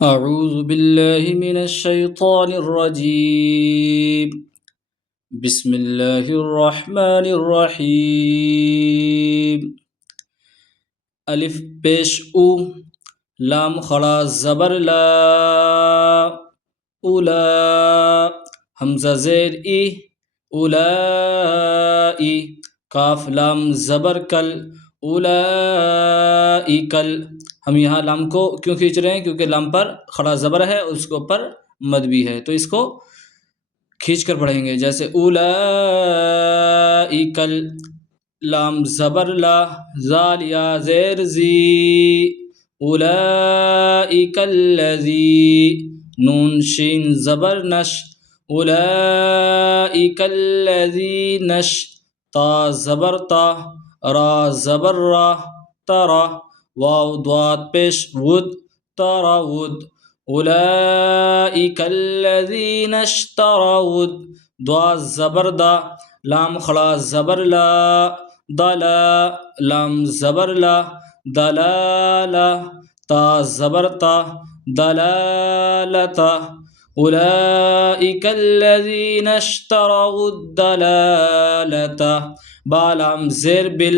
أعوذ بالله من الشيطان الرجيم بسم الله الرحمن الرحيم الف پیش او لام خڑا زبر لا اولا حمزہ زیر ای اولائی کاف لام زبر کل اولائکل ہم یہاں لام کو کیوں کھینچ رہے ہیں؟ کیونکہ لام پر کھڑا زبر ہے اور اس کے اوپر مد بھی ہے، تو اس کو کھینچ کر پڑھیں گے جیسے اولائکل لام زبر لا زال یا زیر زی اولئک الذی نون شین زبر نش اولئک الذی نش تا زبر تا را زبر را ترا واو ضاد پیش ود ترا ود اولئک الذین اشتروا دوا زبر دا لام خڑا زبر لا دلا لام زبر لا دلالا تا زبر تا دلالتا اولئک الذین اشتروا الدلالتا با لام زیر بل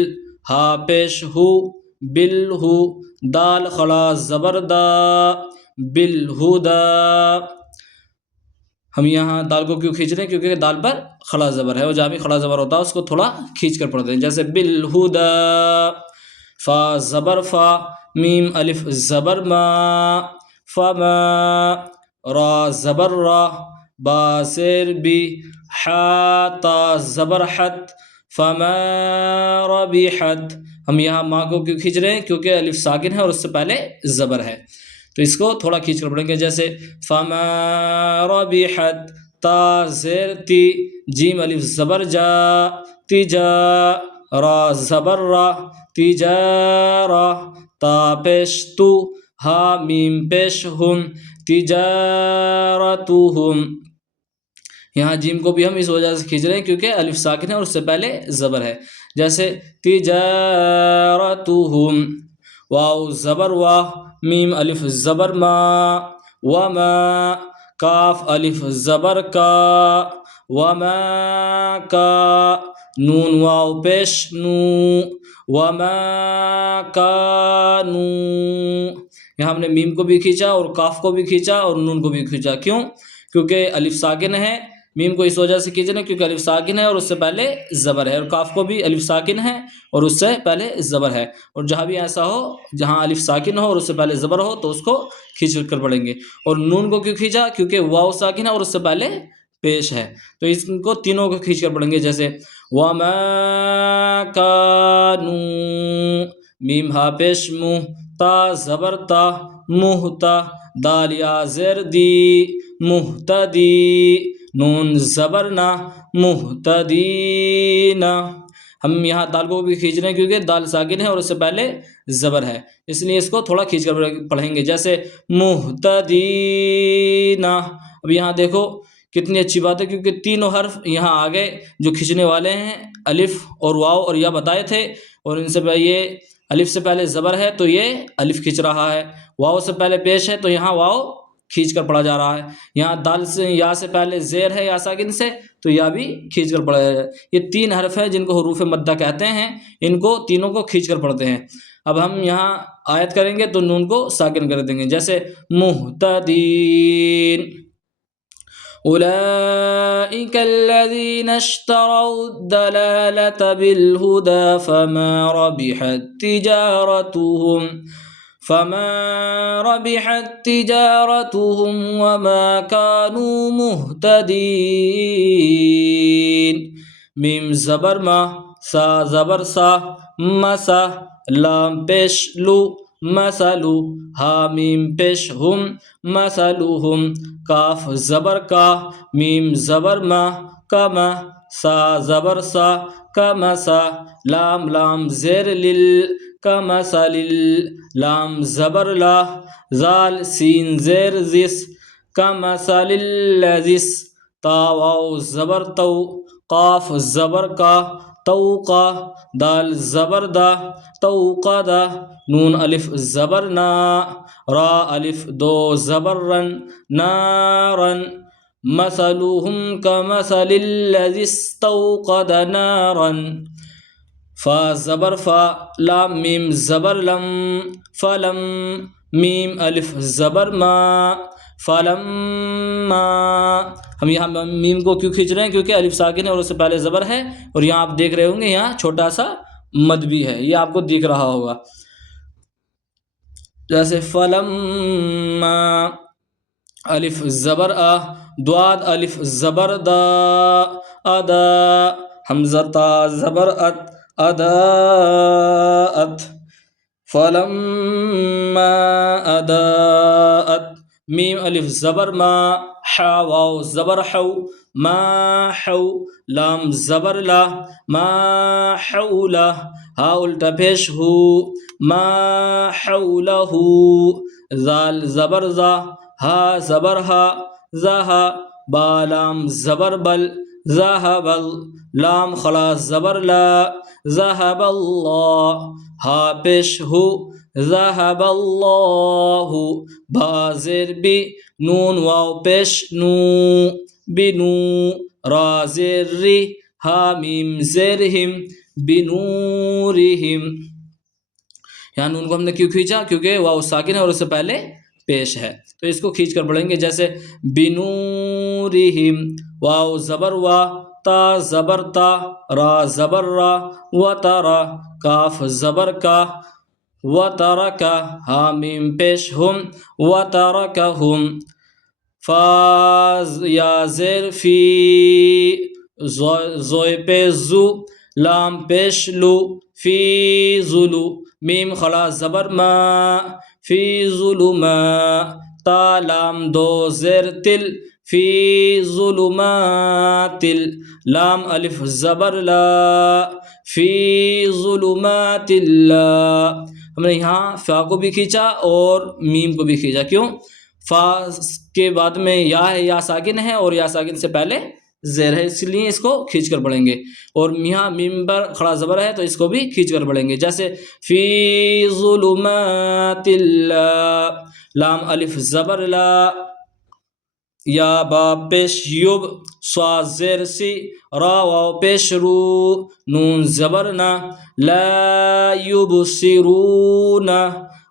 ہا پیش ہو بل ہو دال خڑا زبر دا بالہدا ہم یہاں دال کو کیوں کھینچ رہے ہیں؟ کیونکہ دال پر خڑا زبر ہے اور جہاں بھی خڑا زبر ہوتا ہے اس کو تھوڑا کھینچ کر پڑھتے ہیں جیسے بالہدا فا زبر فا میم الف زبر ما فما را زبر را با زیر بی حا تا زبر حت فما ربحت ہم یہاں ماں کو کیوں کھینچ رہے ہیں؟ کیونکہ الف ساکن ہے اور اس سے پہلے زبر ہے، تو اس کو تھوڑا کھینچ کر پڑھیں گے جیسے فما ربحت تا زیر تی جیم الف زبر جا تجا را زبر را تجارا تا پیش تو ہا میم پیش ہم تجارتہم یہاں جیم کو بھی ہم اس وجہ سے کھینچ رہے ہیں کیونکہ الف ساکن ہے اور اس سے پہلے زبر ہے جیسے تجارتہم واو زبر وا میم الف زبر ما وما کاف الف زبر کا وما کا نون واو پیش نو وما کانو یہاں ہم نے میم کو بھی کھینچا اور کاف کو بھی کھینچا اور نون کو بھی کھینچا، کیوں؟ کیونکہ الف ساکن ہے، میم کو اس وجہ سے کھینچنا کیونکہ الف ساکن ہے اور اس سے پہلے زبر ہے، اور کاف کو بھی الف ساکن ہے اور اس سے پہلے زبر ہے، اور جہاں بھی ایسا ہو جہاں الف ساکن ہو اور اس سے پہلے زبر ہو تو اس کو کھینچ کر پڑھیں گے۔ اور نون کو کیوں کھینچا؟ کیونکہ واو ساکن ہے اور اس سے پہلے پیش ہے، تو اس کو تینوں کو کھینچ کر پڑھیں گے جیسے وما کانو میم ہا پیش مو تا زبر تا مہتا دال یا زیر دی مہتدی نون زبر نا مہتدینا ہم یہاں دال کو بھی کھینچ رہے ہیں کیونکہ دال ساکن ہے اور اس سے پہلے زبر ہے، اس لیے اس کو تھوڑا کھینچ کر پڑھیں گے جیسے مہتدینا۔ اب یہاں دیکھو کتنی اچھی بات ہے کیونکہ تینوں حرف یہاں آگے جو کھینچنے والے ہیں الف اور واو اور یا بتائے تھے، اور ان سے یہ الف سے پہلے زبر ہے تو یہ الف کھینچ رہا ہے، واو سے پہلے پیش ہے تو یہاں واو کھینچ کر پڑھا جا رہا ہے، یہاں دال سے یا سے پہلے زیر ہے یا ساکن سے تو یا بھی کھینچ کر پڑھا جا رہا ہے۔ یہ تین حرف ہیں جن کو حروف مدہ کہتے ہیں، ان کو تینوں کو کھینچ کر پڑھتے ہیں۔ اب ہم یہاں آیت کریں گے تو نون کو ساکن کر دیں گے جیسے مہتدین اولئک الذین اشتروا الضلالة بالهدى فما ربحت تجارتهم وما كانوا مهتدين میم زبر ما سا زبر سا مسا لام پیش لو مثلو ہا میم پیش ہم مثلهم کاف زبر کا میم زبر ما کما سا زبر سا کمسا لام لام زیر لل کمثل لام زبر لا زال سین زیر زس کمثل الذی تا واو زبر تو قاف زبر کا توقا، دال زبر دا، توقدا، نون الف زبر نا، را الف دو زبر رن، نارن، مثلهم كمثل الذي استوقد نارا، فا زبر فا، لام میم زبر لم، فلم، میم الف زبر ما، فلما. ہم یہاں میم کو کیوں کھینچ رہے ہیں؟ کیونکہ الف ساکن ہے اور اس سے پہلے زبر ہے، اور یہاں آپ دیکھ رہے ہوں گے یہاں چھوٹا سا مد بھی ہے، یہ آپ کو دکھ رہا ہوگا. جیسے فلما، الف زبر آ، دواد الف زبر دا، ادا، حمزہ تا زبر ات، اداءت، فلما اداءت، میم الف زبر ما، حا واو زبر حو، ما حو، لام زبر لا، ما حولا، ہا الٹا پیش ہو، ما حولہ، زال زبر زا، ہا زبر ہا، زہا، با لام زبر بل، ذهب، لام خلا زبر لا، ذهب اللہ، ہا پیش ہو، ذهب اللہ، با زیر بی، نون واو پیش نو، بنو، را زیر ری، ہا میم زیر ہم، بنورہم. یہاں نون کو ہم نے کیوں کھینچا؟ کیونکہ واو ساکن ہے اور اس سے پہلے پیش ہے، تو اس کو کھینچ کر پڑھیں گے. جیسے بنورہم، واو زبر وا، تا زبر تا، را زبر را، و ترا، کاف زبر کا، و ترکا، ہا میم پیش ہم، و ترکہم، فا یا زیر فی، زوئے پہ زو، لام پیش لو، فی ظلو، میم خلا زبر ما، فی ظلما، تا لام دو زیر تل، فی ظلمات، لام الف زبر لا، فی ظلمات اللہ. ہم نے یہاں فا کو بھی کھینچا اور میم کو بھی کھینچا. کیوں؟ فا کے بعد میں یا ہے، یا ساکن ہے، اور یا ساکن سے پہلے زیر ہے، اس لیے اس کو کھینچ کر پڑھیں گے. اور یہاں میم پر کھڑا زبر ہے تو اس کو بھی کھینچ کر پڑھیں گے. جیسے فی ظلمات اللہ، لام الف زبر لا، یا با پیش یوب، سوا زیر سی، را واو پیش رو، نون زبر نا، لا یبصرون.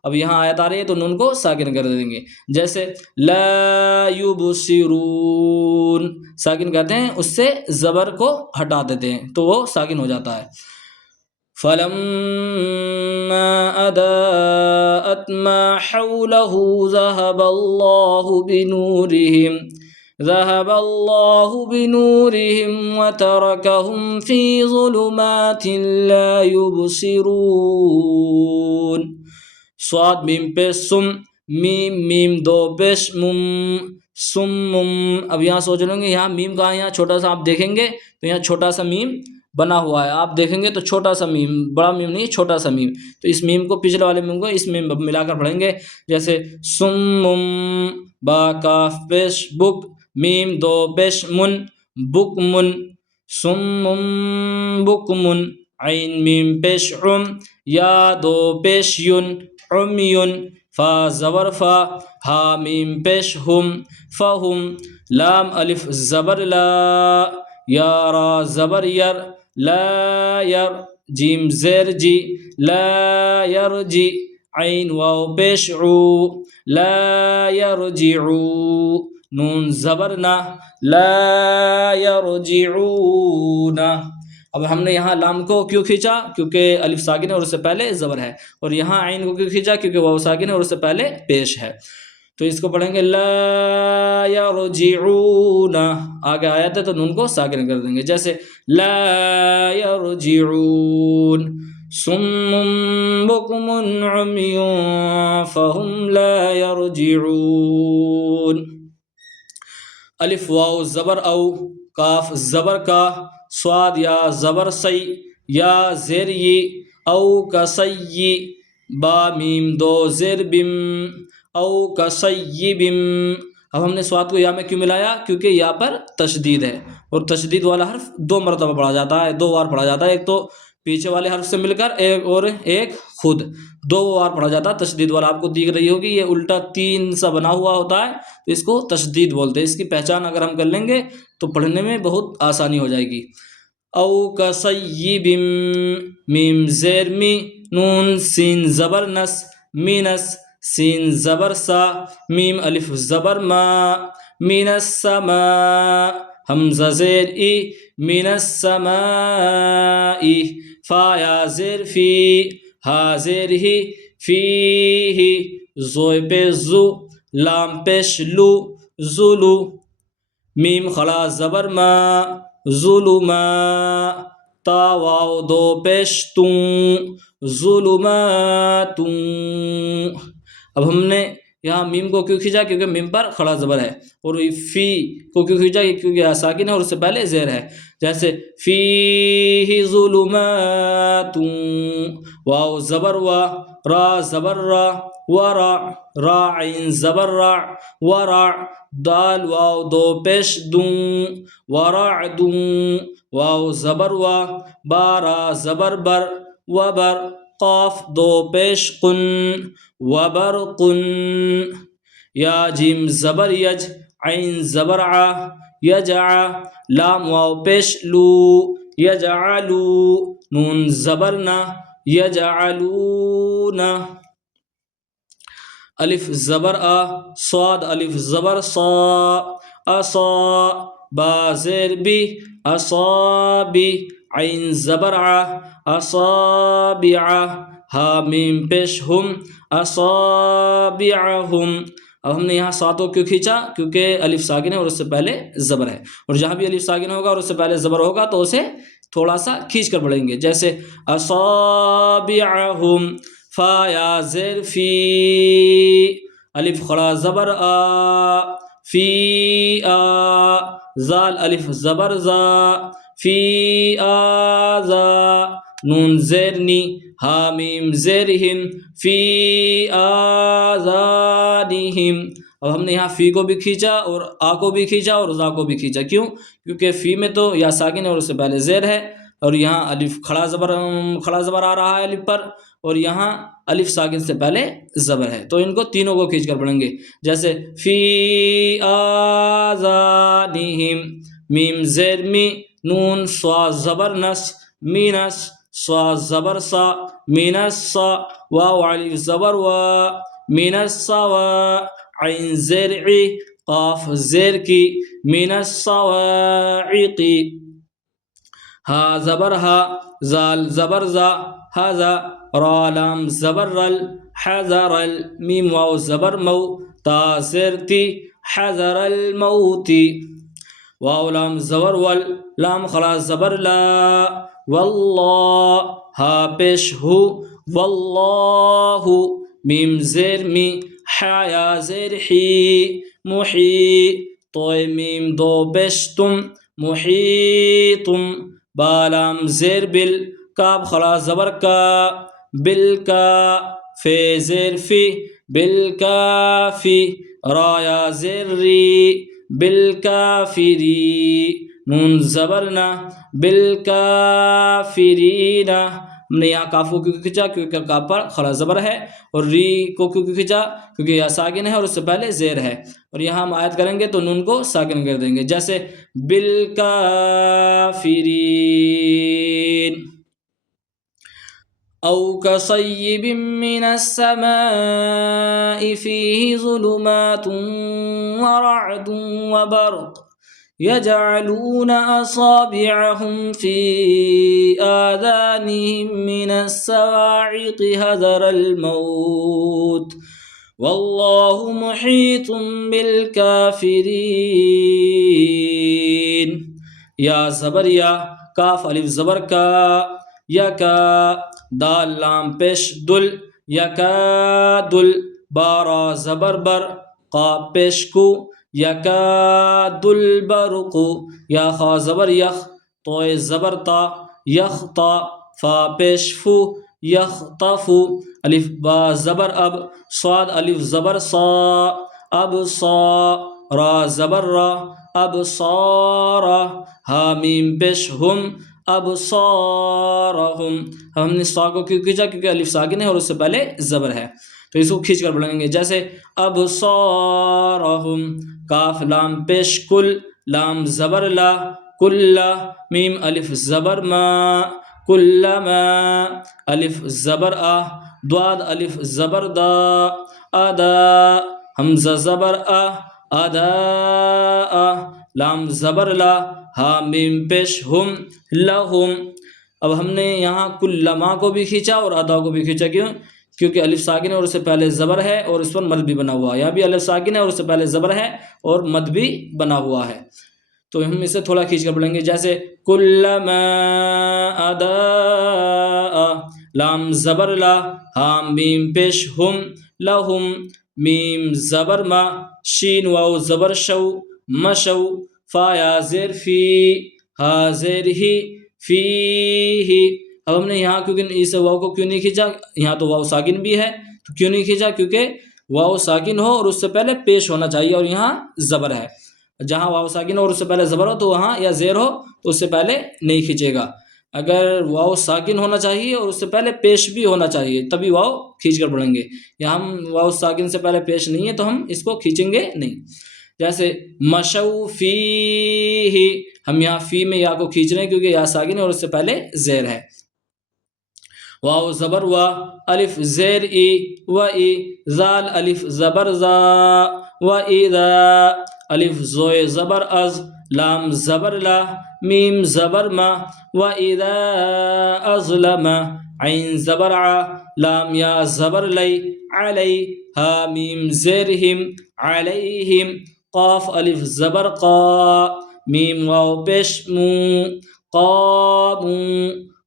اب یہاں آیت آ رہی ہے تو نون کو ساکن کر دیں گے. جیسے لا یبصرون، ساکن کہتے ہیں، اس سے زبر کو ہٹا دیتے ہیں تو وہ ساکن ہو جاتا ہے. فلما أضاءت ما حوله ذهب الله بنورهم وتركهم في ظلمات لا يبصرون. صاد میم پہ سم، میم دو پیش مم، سمم. اب یہاں سوچ لیں گے یہاں میم کہاں ہے؟ یہاں چھوٹا سا آپ دیکھیں گے تو یہاں چھوٹا سا میم بنا ہوا ہے، آپ دیکھیں گے تو چھوٹا سا میم، بڑا میم نہیں، چھوٹا سا میم. تو اس میم کو پچھلے والے میم کو اس میم ملا کر پڑھیں گے. جیسے سمم، با کاف پیش بک، میم دو پیش من، بک من، سمم بکمن، عین میم پیش عم، یا دو پیش یون، عمیون، فا زبر فا، ہا میم پیش ہم، فہم، لام الف زبر لا، یا را زبر یر، لا یر، جیم زیر جی، لا یرجی، عین واو پیش عو، لا یرجعو، نون زبر نا، لا یرجعون. اب ہم نے یہاں لام کو کیوں کھینچا؟ کیونکہ الف ساکن ہے اور اس سے پہلے زبر ہے. اور یہاں عین کو کیوں کھینچا؟ کیونکہ واو ساکن ہے اور اس سے پہلے پیش ہے. تو اس کو پڑھیں گے لا یرجعون. آگے آیت ہے تو نون کو ساکن کر دیں گے. جیسے لا یرجعون، صم بکم عمی فہم لا یرجعون. الف واو زبر او، کاف زبر کا، صاد یا زبر سی، یا زیر ی، او کسی، با میم دو زیر بم، او کسیبم، اب ہم نے سواد کو یا میں کیوں ملایا؟ کیونکہ یا پر تشدید ہے، اور تشدید والا حرف 2 مرتبہ پڑھا جاتا ہے، 2 بار پڑھا جاتا ہے، ایک تو پیچھے والے حرف سے مل کر ایک خود 2 بار پڑھا جاتا ہے تشدید والا۔ آپ کو دیکھ رہی ہوگی یہ الٹا 3 سا بنا ہوا ہوتا ہے، تو اس کو تشدید بولتے ہیں۔ اس کی پہچان اگر ہم کر لیں گے تو پڑھنے میں بہت آسانی ہو جائے گی۔ او کصیب، میم زیر می، نون سین زبر نس، مینس، سین زبر سا، میم الف زبر ما، من السماء، حمزہ زیر ای، من السماء، فا یا زیر فی، ہا زیر ہی، فی ہی، زوئے پہ زو، لام پیش لو، زولو، میم خلا زبر ما، ظلما، تا واو 2 پیش توں، ظلماتوں۔ اب ہم نے یہاں میم کو کیوں کھینچا؟ کیونکہ میم پر کھڑا زبر ہے، اور فی کو کیوں کھینچا؟ کیونکہ ساکن ہے اور اس سے پہلے زیر ہے، جیسے فیہ ظلمات، واو زبر وا، را زبر را، ورع، را عین زبر را، ورع، دال واو 2 پیش دوں، ورعد، واو زبر وا، بارا زبر بر، وبر، قاف 2 پیش قن، وبرق، یا جیم زبر یج، عین زبر ع، یجع، لام واو پیش لو، یجعلو، نون زبر نا، یجعلون، الف زبر آ، صاد الف زبر صا، اصا، با زیر بی، اصابی، عین زبر ع، اصابع، ہا میم پیش ہم، اصابعہم۔ اب ہم نے یہاں ساتوں کیوں کھینچا؟ کیونکہ الف ساکن ہے اور اس سے پہلے زبر ہے، اور جہاں بھی الف ساکن ہوگا اور اس سے پہلے زبر ہوگا تو اسے تھوڑا سا کھینچ کر پڑھیں گے، جیسے اصابعہم، فا یا زیر فی، الف خڑا زبر آ، فی آ، زال الف زبر زا، فی آزا، نون زیر نی، ہا میم زیر ہم، فی آذانہم۔ اب ہم نے یہاں فی کو بھی کھینچا اور آ کو بھی کھینچا اور زا کو بھی کھینچا، کیوں؟ کیونکہ فی میں تو یا ساکن ہے اور اس سے پہلے زیر ہے، اور یہاں الف کھڑا زبر آ رہا ہے الف پر، اور یہاں الف ساکن سے پہلے زبر ہے، تو ان کو تینوں کو کھینچ کر پڑھیں گے، جیسے فی آذانہم، میم زیر می، نون سوا زبر نس، مینس، سوا زبر سا، من السا، واو الف زبر وا، من السوا، عین زیر عی، قاف زیر کی، من الصواعق، ہا زبر ہا، زال زبر زا، حذا، را لام زبر رل، حذر ال، میم واو زبر مو، تا زیر تی، حذر الموت، واو لام زبر ول، لام خلا زبر لا، واللہ، ہا پیش ہو، واللہ، میم زیر می، حا یا زیر حی، محی، توئے میم 2 پیش تم، محیتم، بالام زیر بل، کاف خلا زبر کا، بل کا، فے زیر فی، بالکافی، را یا زیر ری، بالکافری، نون زبرنا، بالکافرین۔ ہم نے یہاں کاف کو کیوں کھینچا؟ کیونکہ کاف پر خلا زبر ہے، اور ری کو کیوں کھینچا؟ کیونکہ یہ ساکن ہے اور اس سے پہلے زیر ہے، اور یہاں ہم آیت کریں گے تو نون کو ساکن کر دیں گے، جیسے بالکافرین۔ او کصیب من السماء فیہ ظلمات ورعد وبرق يجعلون أصابعهم في آذانهم من الصواعق حذر الموت والله محيط بالكافرين۔ یا زبر یا، کاف الف زبر کا، یا کا، دال لام پیش دل، یا کا دل، بارا زبر بر، قاف پیش کو، یکاد البرق، یا خا زبر یخ، توئے زبر تا، یختا، فا پیش فو، یخطف، الف با زبر اب، صاد الف زبر صا، اب صا، را زبر را ابصار ہا میم پیش ہم ابصارہم. ہم نے صا کو کیوں کھینچا؟ کیونکہ الف ساکن ہے اور اس سے پہلے زبر ہے، تو اس کو کھینچ کر پڑھیں گے. جیسے ابصارہم، کاف لام پیش کل، لام زبر لا، کل، میم الف زبر ما، کلما، الف زبر دواد الف زبر دا، ادا، حمزہ زبر ادا، لام زبر لا، ہا میم پیش ہم، لہم. اب ہم نے یہاں کلما کو بھی کھینچا اور ادا کو بھی کھینچا. کیوں؟ کیونکہ الف ساکن ہے اور اس سے پہلے زبر ہے اور اس پر مد بھی بنا ہوا ہے. یہاں بھی الف ساکن ہے اور اس سے پہلے زبر ہے اور مد بھی بنا ہوا ہے، تو ہم اسے تھوڑا کھینچ کر پڑھیں گے. جیسے کلما ادا، لام زبر لا، ہا میم پیش ہم، لہم، میم زبر ما، شین واو زبر شو، مشو، فا یا زیر فی، ہا زیر ہی، فی ہی. اب ہم نے یہاں کیونکہ اس واو کو کیوں نہیں کھینچا؟ یہاں تو واو ساکن بھی ہے، تو کیوں نہیں کھینچا؟ کیونکہ واو ساکن ہو اور اس سے پہلے پیش ہونا چاہیے اور یہاں زبر ہے. جہاں واو ساکن ہو اور اس سے پہلے زبر ہو تو وہاں یا زیر ہو تو اس سے پہلے نہیں کھینچے گا. اگر واو ساکن ہونا چاہیے اور اس سے پہلے پیش بھی ہونا چاہیے تبھی واو کھینچ کر پڑھیں گے. یا ہم واو ساکن سے پہلے پیش نہیں ہے تو ہم اس کو کھینچیں گے نہیں. جیسے مشو فی ہی، ہم یہاں فی میں یا کو کھینچ رہے ہیں کیونکہ یا ساکن ہے اور اس سے پہلے زیر ہے. واو زبر وا، الف زیر ای و ای، زال الف زبر زا و اذا، الف زوئے زبر از، لام زبر لا، میم زبر ما، و اذا ازلم، عین زبر ع، لام یا زبر لی، علی، ہا میم زیر ہم، علیہم، قاف الف زبر قا، میم واو پیش مو، قامو،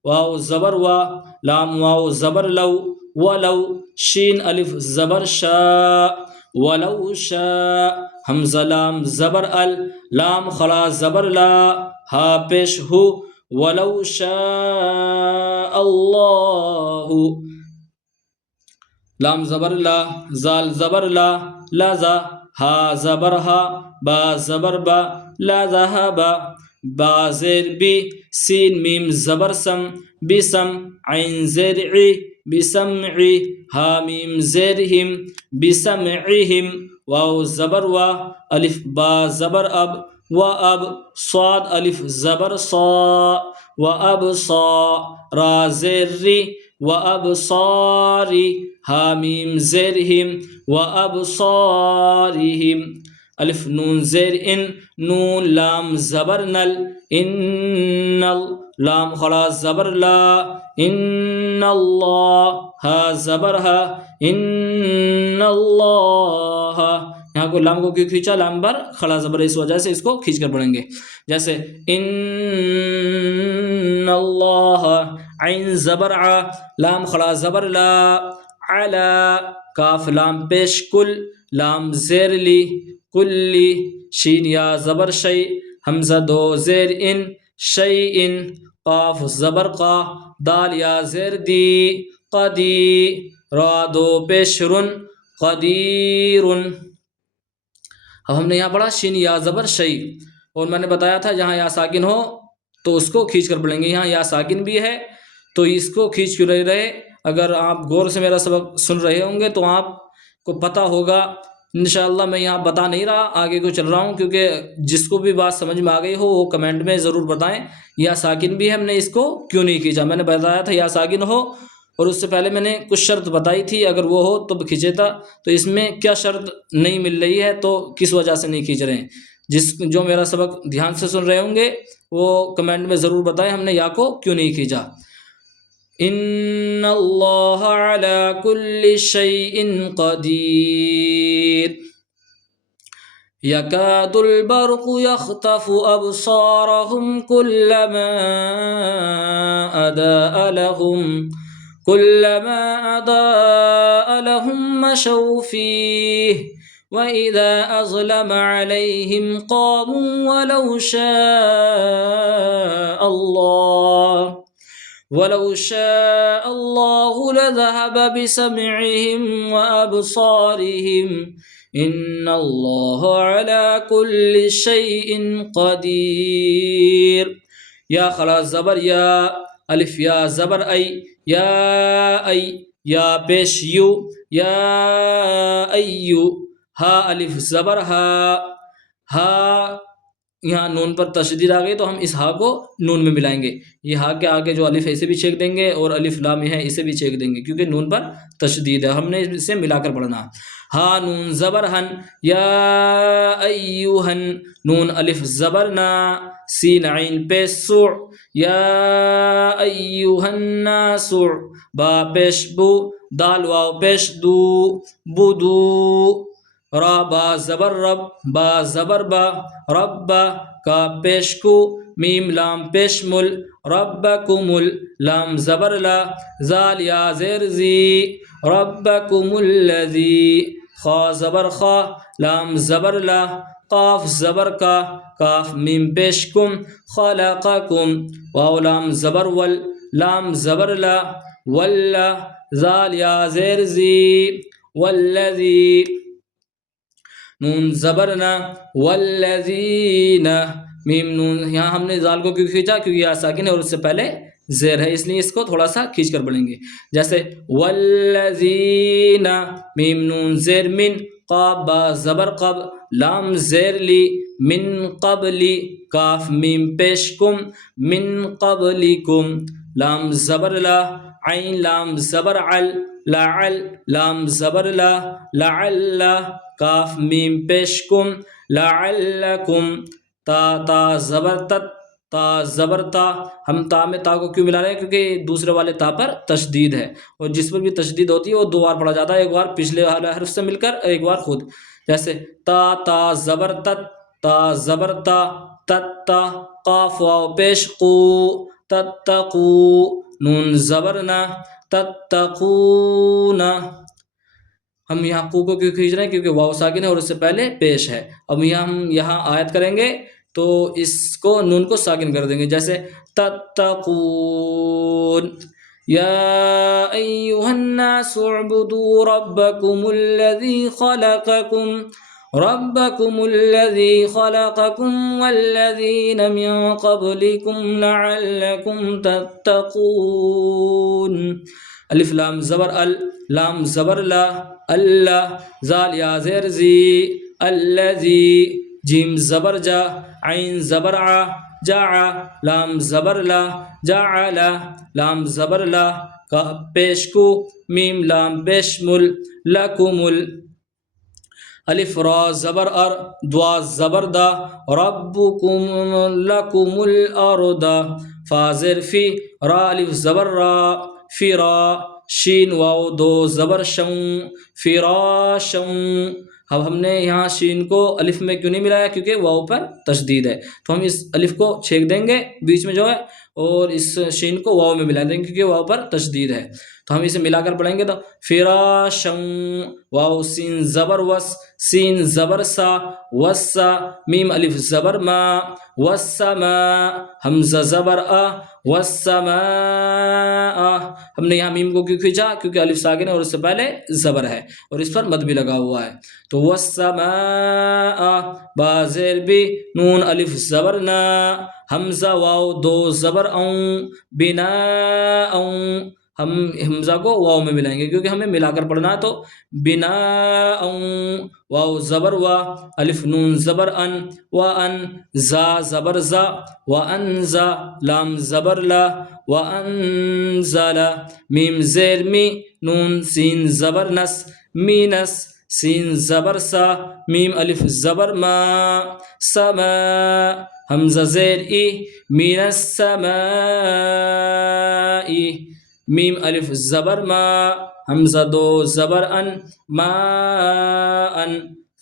واو زبر وا، لام واو زبر لو، ولو، شین الف زبر شا، ولو شا، حمزہ لام زبر ال، لام خلا زبر لا، ہا پیش ہو، ولو شاء اللہ، لام زبر لا، زال زبر لا، لازا، ہا زبر ہا، با زبر با، لا ذهب، با زیر بی، سین میم زبر سم، بسم، عین زیر عی، بسمعی، ہا میم زیر ہم، بسمعہم، واو زبر وا، الف با زبر اب، و اب، صاد الف زبر صا، و اب صا، را زیر ری، و اب صاری، ہا میم زیر ہم، و اب صارہم، الف نون زیر ان، نون لام زبر نل، انل، لام خلا زبر لا، ان اللہ، ہا زبر ہا، ان اللہ. یہاں کو لام کو کیوں کھینچا؟ لام پر کھڑا زبر ہے، اس وجہ سے اس کو کھینچ کر پڑھیں گے. جیسے ان اللہ، عین زبر ع، لام کھڑا زبر لا، علا، کاف لام پیش کل، لام زیر لی، کلی، شین یا زبر شی، حمزہ دو زیر ان، شیئن، قاف زبر قا، دال یا زیر دی، قدی، را دو پیش رن، قدیر. اب ہم نے یہاں پڑھا شین یا زبر شی، اور میں نے بتایا تھا جہاں یا ساکن ہو تو اس کو کھینچ کر پڑھیں گے. یہاں یا ساکن بھی ہے تو اس کو کھینچ کر رہے. اگر آپ غور سے میرا سبق سن رہے ہوں گے تو آپ کو پتہ ہوگا. انشاءاللہ میں یہاں بتا نہیں رہا، آگے کو چل رہا ہوں، کیونکہ جس کو بھی بات سمجھ میں آ گئی ہو وہ کمنٹ میں ضرور بتائیں. یا ساکن بھی ہم نے اس کو کیوں نہیں کھینچا؟ میں نے بتایا تھا یا ساکن ہو اور اس سے پہلے میں نے کچھ شرط بتائی تھی، اگر وہ ہو تو کھینچے تھا. تو اس میں کیا شرط نہیں مل رہی ہے تو کس وجہ سے نہیں کھینچ رہے ہیں؟ جو میرا سبق دھیان سے سن رہے ہوں گے وہ کمنٹ میں ضرور بتائیں ہم نے یا کو کیوں نہیں کھینچا. ان اللہ علی کل شیء قدیر. یکاد البرق یخطف ابصارهم كلما اضاء لهم مشوا فيه وإذا أظلم عليهم قاموا ولو شاء الله لذهب بسمعهم وأبصارهم ان اللہ علی کل شیء قدیر. یا خلا زبر یا، الف یا زبر ای، یا پیش یو، یا ایو. ہا الف زبر ہا یہاں نون پر تشدید آ گئی تو ہم اس ہا کو نون میں ملائیں گے. یہ ہا کے آگے جو الف ہے اسے بھی چھیک دیں گے اور الف لام ہے اسے بھی چھیک دیں گے کیونکہ نون پر تشدید ہے. ہم نے اسے ملا کر پڑھنا. ہا نون زبر ہن، یا ایوہن، نون الف زبر نا، سین عین پیش سوع، یا ایوہن ناس، با پیش بو، دال واو پیش دو، بدو. را با زبر رب، با زبر با، رب کا پیش کو، میم لام پیش مل، ربکم لام زبر لا، زال یا زیر زی، ربکم الذی. خا زبر خا، لام زبر لا، قاف زبر کا، کاف میم پیش کم، خلقکم. واو لام زبر ول، لام زبر لا، ولا، زال یا زیر زی، والذی. نون زبرنا، والذین، میم نون. یہاں ہم نے زال کو کیوں کھینچا؟ کیونکہ یہ ساکن ہے اور اس سے پہلے زیر ہے، اس لیے اس کو تھوڑا سا کھینچ کر پڑھیں گے. جیسے والذین، میم نون زیر من، قاب با زبر قب، لام زیر لی، من قبلی، کاف میم پیش کم، من قبلکم. لام زبر لا، عین لام زبر عل، لعل، لام زبر لا، لعل، کاف میم پیش کم، لعلکم. تا زبر تت، تا زبر تا. ہم تا میں تا کو کیوں ملا رہے ہیں؟ کیونکہ دوسرے والے تا پر تشدید ہے اور جس پر بھی تشدید ہوتی ہے وہ دو بار پڑھا جاتا ہے، ایک بار پچھلے والے حرف سے مل کر ایک بار خود. جیسے تا زبر تت، تا زبر تا، تت، قاف واو پیش قو، تتقو. نون زبر نا، تتقون. ہم یہاں قو کو کیوں کھینچ رہے ہیں؟ کیونکہ واو ساکن ہے اور اس سے پہلے پیش ہے. اب ہم یہاں آیت کریں گے تو اس کو نون کو ساکن کر دیں گے. جیسے تتقون، یا ایہا الناس اعبدوا ربکم الذی خلقکم والذین من قبلکم لعلکم تتقون. الف لام زبر ال، لام زبر لا، اللہ، زال یا زیر زی، الذی. جیم زبر جا، عین زبر ع، جع، لام زبر لا، جعل، لام زبر لا، کا پیش کو، میم لام پیش مل، لکم. الف را زبر ار، دوا زبر دا، ربکم لکم الارض. فا زیر فی، را الف زبر را، فرا، شین واو دو زبر شن، فراشن. اب ہم نے یہاں شین کو الف میں کیوں نہیں ملایا؟ کیونکہ واو پر تشدید ہے تو ہم اس الف کو چھیک دیں گے بیچ میں جو ہے اور اس شین کو واو میں ملا دیں گے کیونکہ واو پر تشدید ہے. تو ہم اسے ملا کر پڑھیں گے تو فراشن، واو سین زبر وس، سین زبر سا، وسا، میم الف زبر ما، والسما، حمزہ زبر ا، والسماء. ہم نے یہاں میم کو کیوں کھینچا؟ کیونکہ الف ساکن ہے اور اس سے پہلے زبر ہے اور اس پر مد بھی لگا ہوا ہے. تو والسماء، با زیر بی، نون الف زبر نا، حمزہ واو دو زبر اون، بناء. ہم حمزہ کو واو میں ملائیں گے کیونکہ ہمیں ملا کر پڑھنا ہے. تو بناء، واو زبر وا، الف نون زبر ان، وان، زا زبر زا، وانزا، لام زبر لا، وانزل، میم زیر می، نون سین زبر نس، مینس، سین زبر سا، میم الف زبر ما، سما، حمزہ زیر ای، مین السماء، میم الف زبر ما، حمزہ دو زبر ان، ما ان.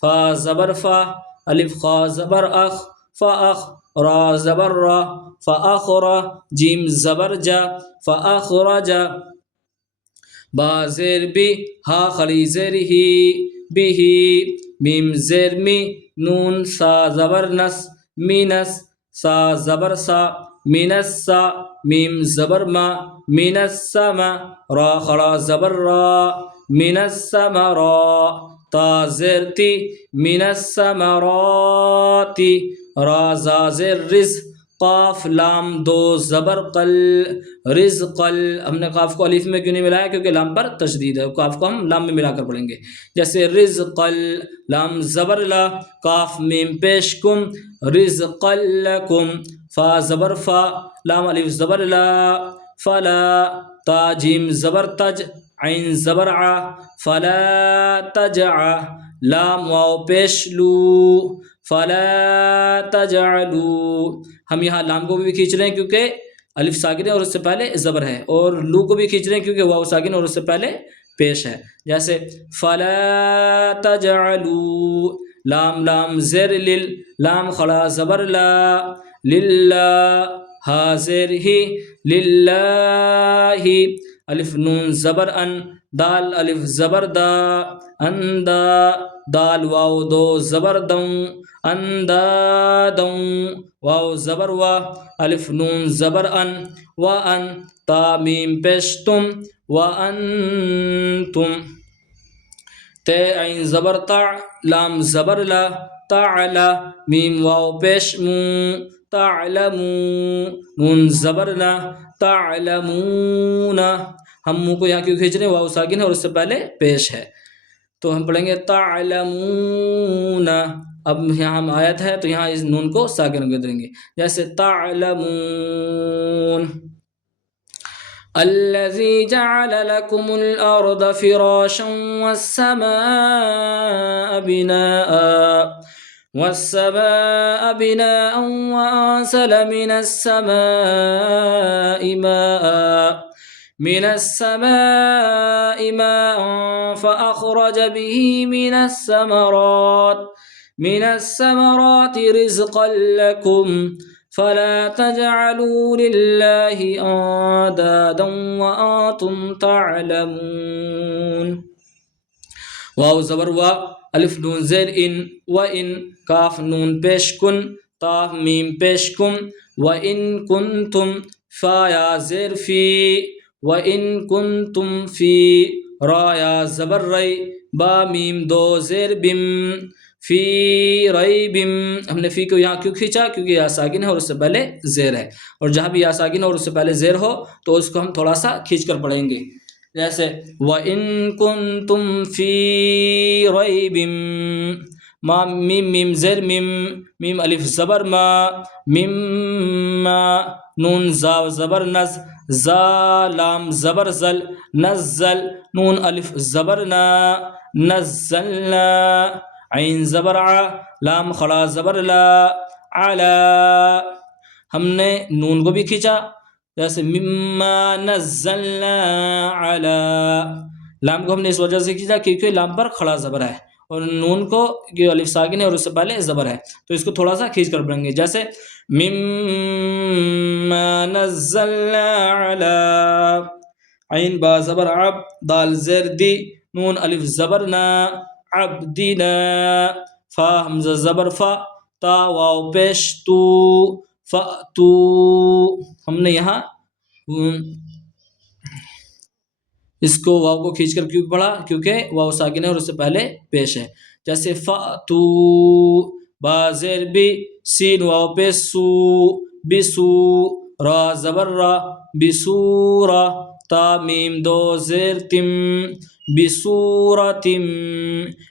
فا زبر فا، الف خا زبر اخ، فاخ، را زبر را، فاخرا، جیم زبر جا، فاخرجا. با زیر بی، ہا خلی زیر ہی، بھی، میم زیر می، نون سا زبر نس، مینس، سا زبر سا، مینس سا، میم زبر ما، مینس سما، را خڑا زبر را، مینس سما را. تا زیر تی من الثمراتی را زا زیر رز قاف لام دو زبر قل رزقل ہم نے قاف کو الف میں کیوں نہیں ملایا کیونکہ لام پر تشدید ہے قاف کو ہم لام میں ملا کر پڑھیں گے جیسے رزقل لام زبر لا قاف میم پیش کم رزقل لکم فا زبر فا لام الف زبر لا فلا تا جیم زبر تج عین زبر ع فلا تجع لام واو پیش لو فلا تجعلوا ہم یہاں لام کو بھی کھینچ رہے ہیں کیونکہ الف ساکن ہے اور اس سے پہلے زبر ہے اور لو کو بھی کھینچ رہے ہیں کیونکہ واو ساکن اور اس سے پہلے پیش ہے جیسے فلا تجعلوا لام لام زیر لل لام خلا زبر لا للہ ہا زیر ہی للہ الف نون زبر ان دال الف زبر دا اندا دال واو دو زبر دوں اندادوں واو زبر وا الف نون زبر ان وان تا میم پیش تم وانتم تے عین زبر تع لام زبر لا تعلا میم واو پیش مو تعلمون نون زبر لا تعلمون ہم منہ کو یہاں کیوں کھینچ رہے ہیں واو ساکن ہے اور اس سے پہلے پیش ہے تو ہم پڑھیں گے تعلمون اب یہاں ہم آیت ہے تو یہاں اس نون کو ساکن کر دیں گے جیسے تعلمون الذي جعل لكم الأرض فراشا والسماء بناء وأنزل من السماء ماء فأخرج به من الثمرات رزقا لكم فلا تجعلوا لله اندادا وانتم تعلمون واو زبر وا الف نون زیر ان و ان کاف نون پیش کن تا میم پیش کم و ان کنتم فا یا زیر فی و ان کنتم فی را یا زبر ری با میم دو زیر بم فی ریب ہم نے فی کو یہاں کیوں کھینچا کیونکہ یا ساکن ہے اور اس سے پہلے زیر ہے اور جہاں بھی یا ساکن ہے اور اس سے پہلے زیر ہو تو اس کو ہم تھوڑا سا کھینچ کر پڑھیں گے جیسے وَإِن كُنتُمْ فِي رَيْبٍ ما میم میم زیر میم الف زبر ما نون زا زبر نز زا لام زبر زل نزل نون الف زبر نا نزلنا عین زبر ع لام خلا زبر لا علا ہم نے نون کو بھی کھینچا جیسے مما نزلنا علا لام کو ہم نے اس وجہ سے کھینچا کیونکہ لام پر کھڑا زبر ہے اور نون کو کہ الف ساکن ہے اور اس سے پہلے زبر ہے تو اس کو تھوڑا سا کھینچ کر پڑھیں گے جیسے مما نزلنا علا عین با زبر عب دال زیر دی نون الف زبر نا عبدنا فا حمزہ زبر فا تا واو پیش تو فأتو ہم نے یہاں اس کو واو کو کھینچ کر کیوں پڑھا کیونکہ واو ساکن ہے اور اس سے پہلے پیش ہے جیسے فأتو با زیر بی سین واو پیش سو بسو را زبر را بسورا تا میم دو زیر تم بسورتم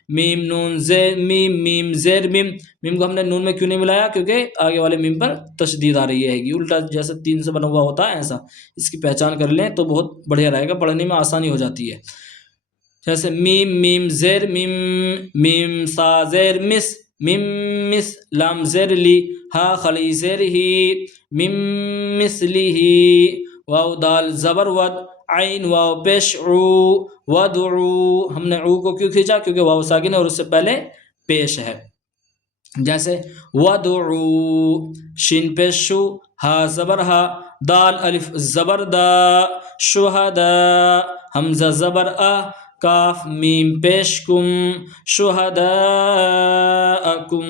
میم نون زیر میم زیر میم کو ہم نے نون میں کیوں نہیں ملایا کیونکہ آگے والے میم پر تشدید آ رہی ہے الٹا جیسے 3 سے بنا ہوا ہوتا ہے ایسا اس کی پہچان کر لیں تو بہت بڑھیا رہے گا پڑھنے میں آسانی ہو جاتی ہے جیسے میم زیر میم سا زیر مس لام زیر لی ہا خلی زیر ہی مثلی واو دال زبر ود عین واو پیش عو ودعو ہم نے عو کو کیوں کھینچا کیونکہ واو ساکن ہے اور اس سے پہلے پیش ہے جیسے ودعو شین پیش شو ہا زبر ہا دال الف زبر دا شہدا حمزہ زبر ا کاف میم پیش کم شہداءکم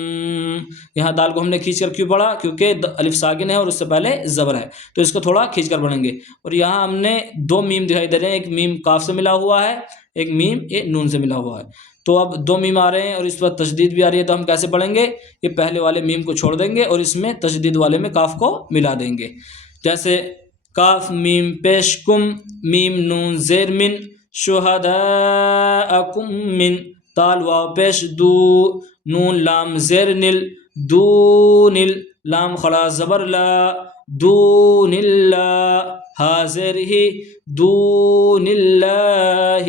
یہاں دال کو ہم نے کھینچ کر کیوں پڑھا کیونکہ الف ساکن ہے اور اس سے پہلے زبر ہے تو اس کو تھوڑا کھینچ کر پڑھیں گے اور یہاں ہم نے 2 میم دکھائی دے رہے ہیں ایک میم کاف سے ملا ہوا ہے ایک میم نون سے ملا ہوا ہے تو اب دو میم آ رہے ہیں اور اس پر تشدید بھی آ رہی ہے، تو ہم کیسے پڑھیں گے؟ یہ پہلے والے میم کو چھوڑ دیں گے اور اس میں تشدید والے میں کاف کو ملا دیں گے. جیسے کاف میم پیش کم، میم نون زیر من، شہداءکم من، تال واو پیش دو، نون لام زیر نل، دون ال، لام خلا زبر لا، دون اللہ، ہا زیر ہی، دون اللہ.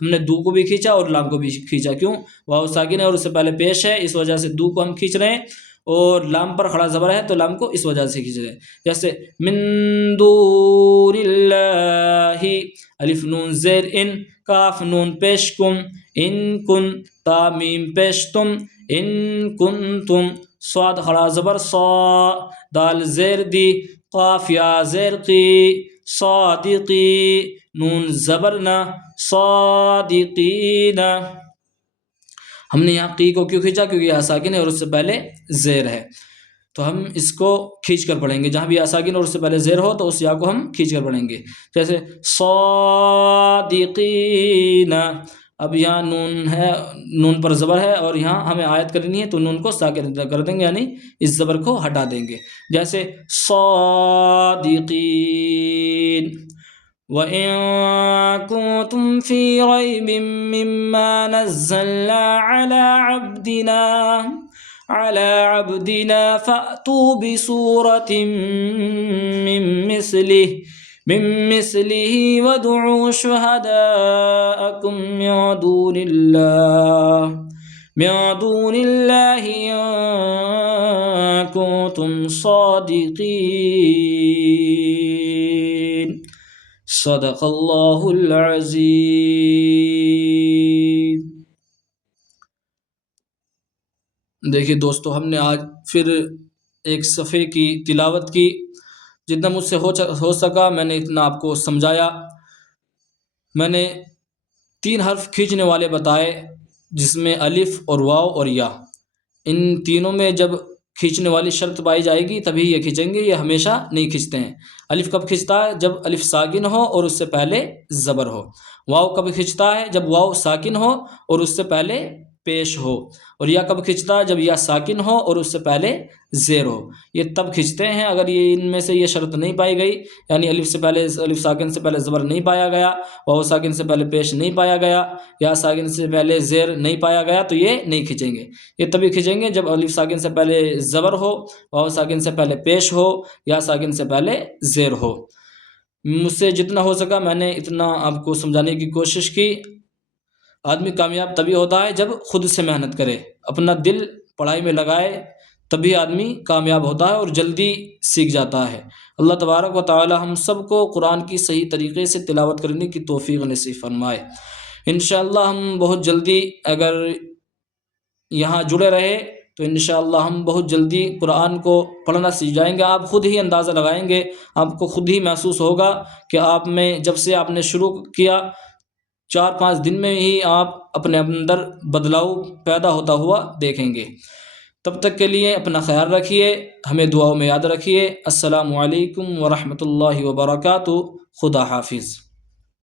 ہم نے دو کو بھی کھینچا اور لام کو بھی کھینچا. کیوں؟ واو ساکن ہے اور اس سے پہلے پیش ہے، اس وجہ سے دو کو ہم کھینچ رہے ہیں، اور لام پر کھڑا زبر ہے تو لام کو اس وجہ سے کھینچ رہے ہیں. جیسے من دون اللہ، الف نون زیر ان، کاف نون پیش کم، ان کن، تا میم پیش تم، ان کنتم، صاد کھڑا زبر صا، دال زیر دی، قاف یا زیر قی، صادقی، نون زبرنا، صادقین. ہم نے یہاں قی کو کیوں کھینچا؟ کیونکہ یہ ساکن ہے اور اس سے پہلے زیر ہے، تو ہم اس کو کھینچ کر پڑھیں گے. جہاں بھی ساکن اور اس سے پہلے زیر ہو تو اس یا کو ہم کھینچ کر پڑھیں گے. جیسے صادقین، اب یہاں نون ہے، نون پر زبر ہے اور یہاں ہمیں آیت کرنی ہے تو نون کو ساکن کر دیں گے، یعنی اس زبر کو ہٹا دیں گے. جیسے صادقین. وَإِن كُنتُمْ فِي رَيْبٍ مِّمَّا نَزَّلْنَا عَلَى عَبْدِنَا فَأْتُوا بِسُورَةٍ مِّن مِّثْلِهِ وَادْعُوا شُهَدَاءَكُم مِّن دُونِ اللَّهِ إِن كُنتُمْ صَادِقِينَ. صدق اللہ العظیم. دیکھیے دوستو، ہم نے آج پھر ایک صفحے کی تلاوت کی. جتنا مجھ سے ہو سکا میں نے اتنا آپ کو سمجھایا. میں نے 3 حرف کھینچنے والے بتائے، جس میں الف اور واو اور یا. ان تینوں میں جب کھینچنے والی شرط پائی جائے گی تبھی یہ کھینچیں گے، یہ ہمیشہ نہیں کھینچتے ہیں. الف کب کھینچتا ہے؟ جب الف ساکن ہو اور اس سے پہلے زبر ہو. واو کب کھینچتا ہے؟ جب واو ساکن ہو اور اس سے پہلے پیش ہو. اور یا کب کھینچتا ہے؟ جب یا ساکن ہو اور اس سے پہلے زیر ہو. یہ تب کھینچتے ہیں. اگر یہ ان میں سے یہ شرط نہیں پائی گئی، یعنی الف ساکن سے پہلے زبر نہیں پایا گیا، واو ساکن سے پہلے پیش نہیں پایا گیا، یا ساکن سے پہلے زیر نہیں پایا گیا، تو یہ نہیں کھینچیں گے. یہ تبھی کھینچیں گے جب الف ساکن سے پہلے زبر ہو، واو ساکن سے پہلے پیش ہو، یا ساکن سے پہلے زیر ہو. مجھ سے جتنا ہو سکا میں نے اتنا آپ کو سمجھانے کی کوشش کی. آدمی کامیاب تبھی ہوتا ہے جب خود سے محنت کرے، اپنا دل پڑھائی میں لگائے، تبھی آدمی کامیاب ہوتا ہے اور جلدی سیکھ جاتا ہے. اللہ تبارک و تعالی ہم سب کو قرآن کی صحیح طریقے سے تلاوت کرنے کی توفیق نصیب فرمائے. انشاءاللہ ہم بہت جلدی اگر یہاں جڑے رہے تو انشاءاللہ ہم بہت جلدی قرآن کو پڑھنا سیکھ جائیں گے. آپ خود ہی اندازہ لگائیں گے، آپ کو خود ہی محسوس ہوگا کہ آپ میں جب سے آپ نے شروع کیا 4-5 دن میں ہی آپ اپنے اندر بدلاؤ پیدا ہوتا ہوا دیکھیں گے. تب تک کے لیے اپنا خیال رکھیے، ہمیں دعاؤں میں یاد رکھیے. السلام علیکم ورحمۃ اللہ وبرکاتہ. خدا حافظ.